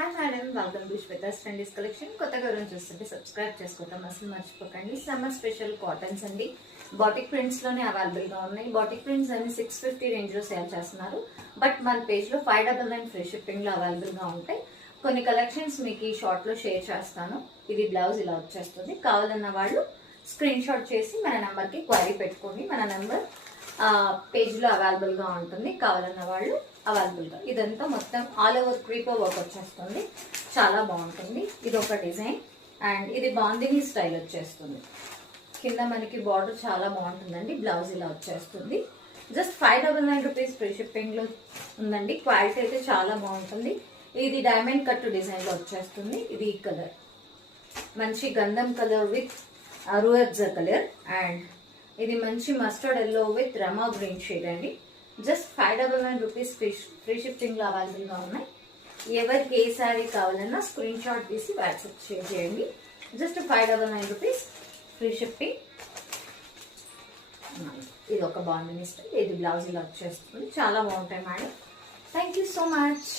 Hi madam, welcome to Shweta's trendies collection. కొత్తగా ఎవరైనా చూస్తుంటే సబ్స్క్రైబ్ చేసుకోవడం అసలు మర్చిపోకండి. సమ్మర్ స్పెషల్ కాటన్స్ అండి. బాటిక్ ప్రింట్స్లోనే అవైలబుల్గా ఉన్నాయి. బాటిక్ ప్రింట్స్ అన్ని 650 రేంజ్లో సేల్ చేస్తున్నారు. బట్ మన పేజ్లో 599 ఫ్రీ షిప్పింగ్లో అవైలబుల్గా ఉంటాయి. కొన్ని కలెక్షన్స్ మీకు ఈ షార్ట్లో షేర్ చేస్తాను. ఇది బ్లౌజ్ ఇలా వచ్చేస్తుంది. కావాలన్న వాళ్ళు స్క్రీన్ షాట్ చేసి మన నెంబర్కి క్వైరీ పెట్టుకోండి. మన నెంబర్ పేజ్లో అవైలబుల్గా ఉంటుంది. కావాలన్న వాళ్ళు అవైలబుల్గా. ఇదంతా మొత్తం ఆల్ ఓవర్ క్రీపర్ వర్క్ వచ్చేస్తుంది. చాలా బాగుంటుంది. ఇది ఒక డిజైన్ అండ్ ఇది బాందిని స్టైల్ వచ్చేస్తుంది. కింద మనకి బార్డర్ చాలా బాగుంటుందండి. బ్లౌజ్ ఇలా వచ్చేస్తుంది. జస్ట్ 599 రూపీస్ ఫ్రీ షిప్పింగ్లో ఉందండి. క్వాలిటీ అయితే చాలా బాగుంటుంది. ఇది డైమండ్ కట్ డిజైన్లో వచ్చేస్తుంది. ఇది ఈ కలర్ మంచి గంధం కలర్ విత్ రూయబ్జా కలర్ అండ్ ఇది మంచి mustard yellow with Rama green shade అండి. జస్ట్ 599 రూపీస్ ఫ్రీ షిప్పింగ్లో అవైలబుల్గా ఉన్నాయి. ఎవరికి ఏ శారీ కావాలన్నా స్క్రీన్ షాట్ తీసి వాట్సాప్ షేర్ చేయండి. Just 599 rupees free shipping. ఇది ఒక బాగుంది స్టైల్. ఇది బ్లౌజ్ ఇలా వచ్చేస్తుంది. చాలా బాగుంటాయి madam. Thank you so much.